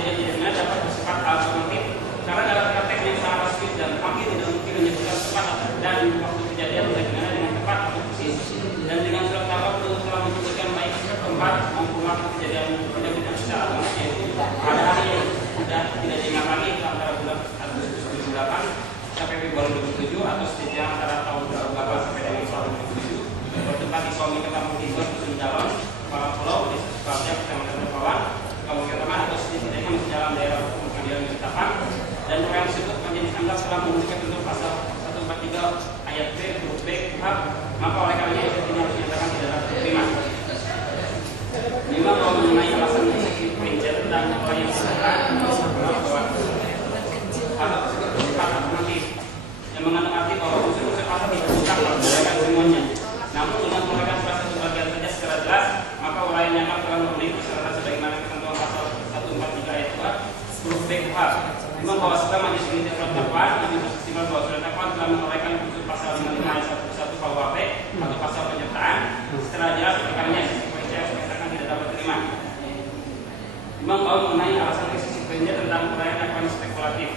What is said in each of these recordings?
kejadian tidak benar dapat bersifat alternatif karena dalam praktek yang sangat sulit dan hampir tidak mungkin menyebutkan tepat dan waktu kejadian tidak benar dengan tepat atau persis. Dan dengan surat dakwah penuntut telah menyebutkan baik tempat maupun waktu kejadian tidak benar secara alternatif pada hari yang sudah tidak diingat lagi antara bulan Agustus 2008 sampai Februari 2007 atau setidaknya antara tahun 2008 sampai dengan tahun 2007 bertempat di suami ketemu di Dusun Calon, Kepala Pulau, di Sekolah Kecamatan Tepawan, Kabupaten Teman atau setidaknya masih dalam daerah hukum pengadilan ketetapan. Dan perkara tersebut majelis anggap telah memenuhi ketentuan pasal 143 ayat B huruf B KUHP, maka oleh karenanya ini harus dinyatakan tidak dapat diterima. Memang kalau mengenai alasan eksekutif pencet dan orang yang sedang bahwa hal tersebut bersifat alternatif yang mengandung arti bahwa unsur-unsur pasal dibutuhkan berdasarkan semuanya. Namun dengan menggunakan salah satu bagian saja secara jelas, maka uraian yang telah memenuhi persyaratan sebagaimana ketentuan pasal 143 ayat 2 huruf B KUHP. Memang bahwa setelah majelis penelitian surat dakwaan, kami berkesimpulan bahwa surat dakwaan telah menguraikan unsur pasal 55 ayat 1 KUHP atau pasal penyertaan secara jelas, perkaranya eksekutif pencet menyatakan tidak dapat diterima. Memang bahwa mengenai alasan eksekutif pencet tentang uraian dakwaan spekulatif.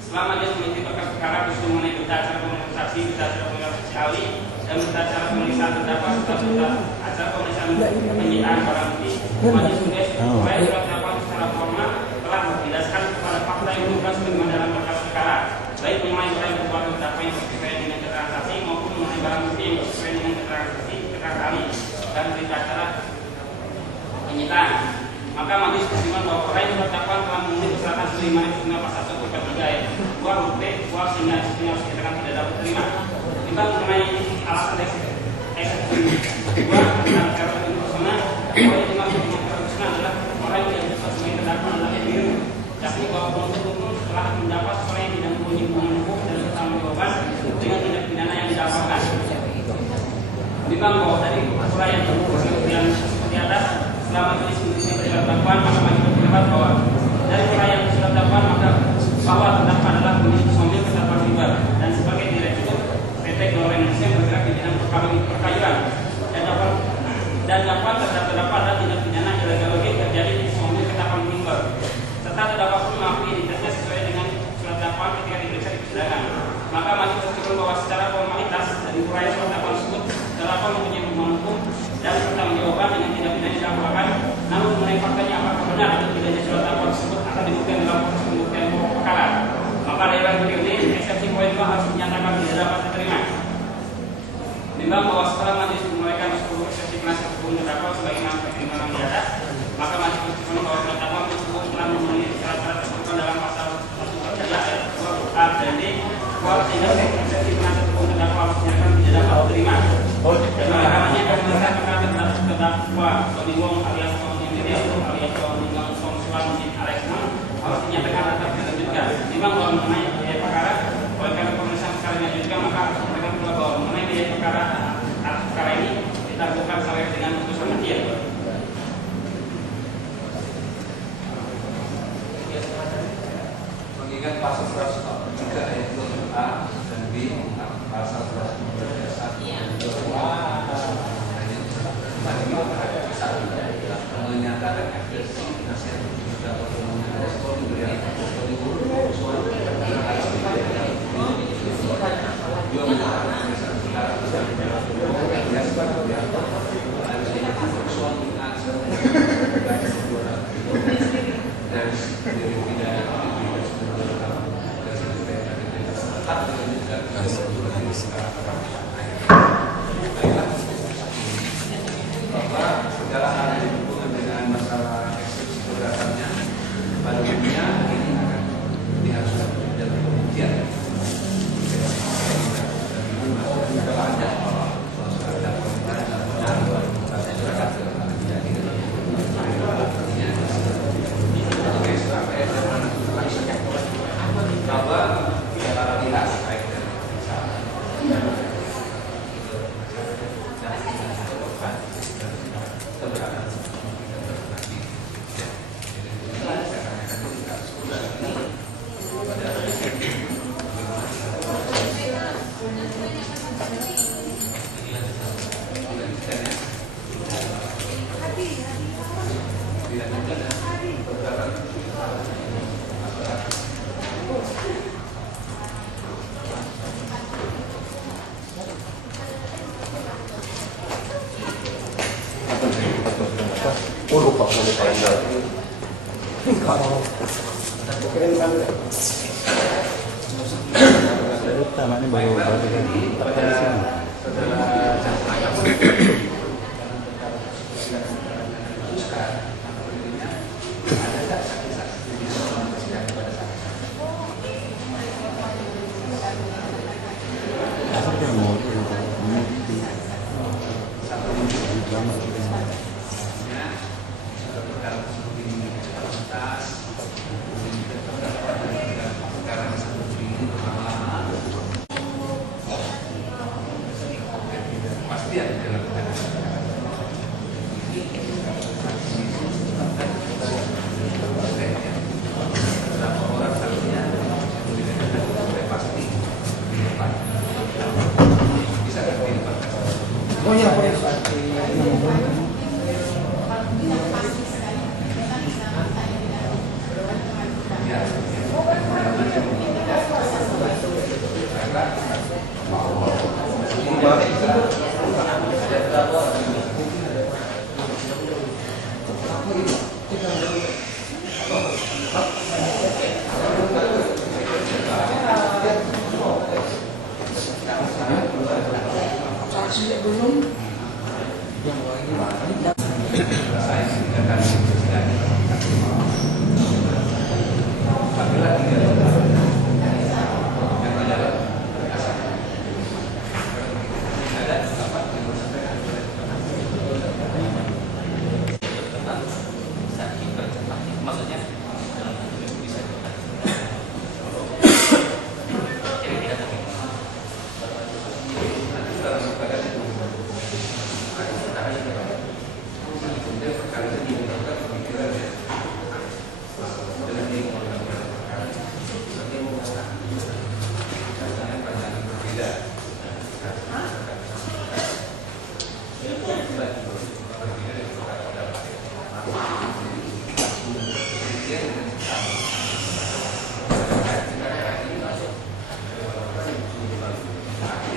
Setelah majelis meneliti berkas perkara khusus mengenai berita acara pemeriksaan saksi, berita acara pemeriksaan saksi ahli, dan berita acara pemeriksaan terdakwa serta berita acara pemeriksaan penyitaan barang bukti, majelis menilai supaya surat dakwaan secara formal telah menjelaskan kepada fakta yang menunjukkan sebagaimana dalam berkas perkara, baik mengenai uraian perbuatan terdakwa yang sesuai dengan keterangan saksi maupun mengenai barang bukti yang sesuai dengan keterangan saksi, keterangan ahli, dan berita acara penyitaan. Maka majelis berkesimpulan bahwa uraian surat dakwaan telah memenuhi persyaratan sebagaimana ketentuan pasal 143 ayat 2 huruf B KUHP sehingga eksekutif harus dikatakan tidak dapat diterima. Timbang mengenai alasan eksekutif kedua tentang perkara personal, bahwa yang dimaksud dengan perkara personal adalah orang yang bisa sebagai terdakwa adalah biru, yakni bahwa penuntut umum telah mendapat orang yang tidak mempunyai hubungan hukum dan bertanggung-jawaban dengan tindak pidana yang didakwakan. Timbang bahwa dari uraian yang seperti atas, selama majelis meneliti surat dakwaan, maka majelis berpendapat bahwa dari uraian surat dakwaan maka bahwa terdakwa adalah pemilik suami kesatuan riba dan sebagai direktur PT Gelora Indonesia yang bergerak di bidang perkayuan dan dapat terdakwa adalah tindak pidana ilegal terjadi di suami ketapang riba serta terdakwa pun mengakui identitasnya sesuai dengan surat dakwaan ketika diperiksa di persidangan. Maka majelis berkesimpulan bahwa secara formalitas dari uraian surat dakwaan tersebut terdakwa mempunyai hubungan hukum dan bertanggung-jawaban dengan tindak pidana yang dilakukan. Namun mengenai faktanya apakah benar atau tidaknya surat dakwaan tersebut akan dibuktikan dalam proses pembuktian pokok perkara, maka daerah berikut ini eksepsi poin 2 harus dinyatakan tidak dapat diterima. Menimbang bahwa setelah majelis memulaikan 10 eksepsi penasihat hukum terdakwa sebagaimana pertimbangan di atas, maka majelis berkesimpulan bahwa terdakwa tersebut telah memenuhi syarat-syarat tertentu dalam pasal 143 ayat 2 A dan D KUHP sehingga eksepsi penasihat hukum terdakwa harus dinyatakan tidak dapat diterima. Dan oleh karenanya kami melihat perkara terdakwa Tony Wong alias Tony Widianto alias Tony Konsulan Alexman harus dinyatakan tetap dilanjutkan. Memang bahwa mengenai biaya perkara, oleh karena pemeriksaan perkara dilanjutkan, maka harus dinyatakan pula bahwa mengenai biaya perkara ini ditangguhkan sampai dengan putusan akhir. Mengingat pasal 143 ayat 2A dan B, pasal 143 menyatakan ekspresi nasihat terdakwa respon dari Tamannya baru kan setelah pasti ada dilakukan. Berapa orang harusnya pasti di depan. Bisa di depan. Oh iya, boleh. Maksudnya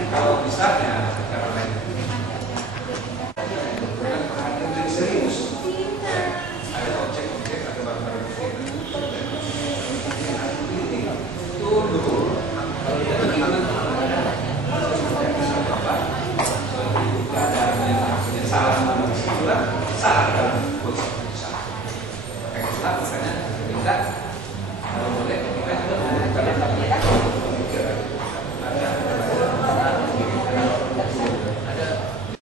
kalau misalnya karena serius ada objek-objek atau barang-barang bukti itu dulu kalau dia bagaimana ada penyesalan salah dalam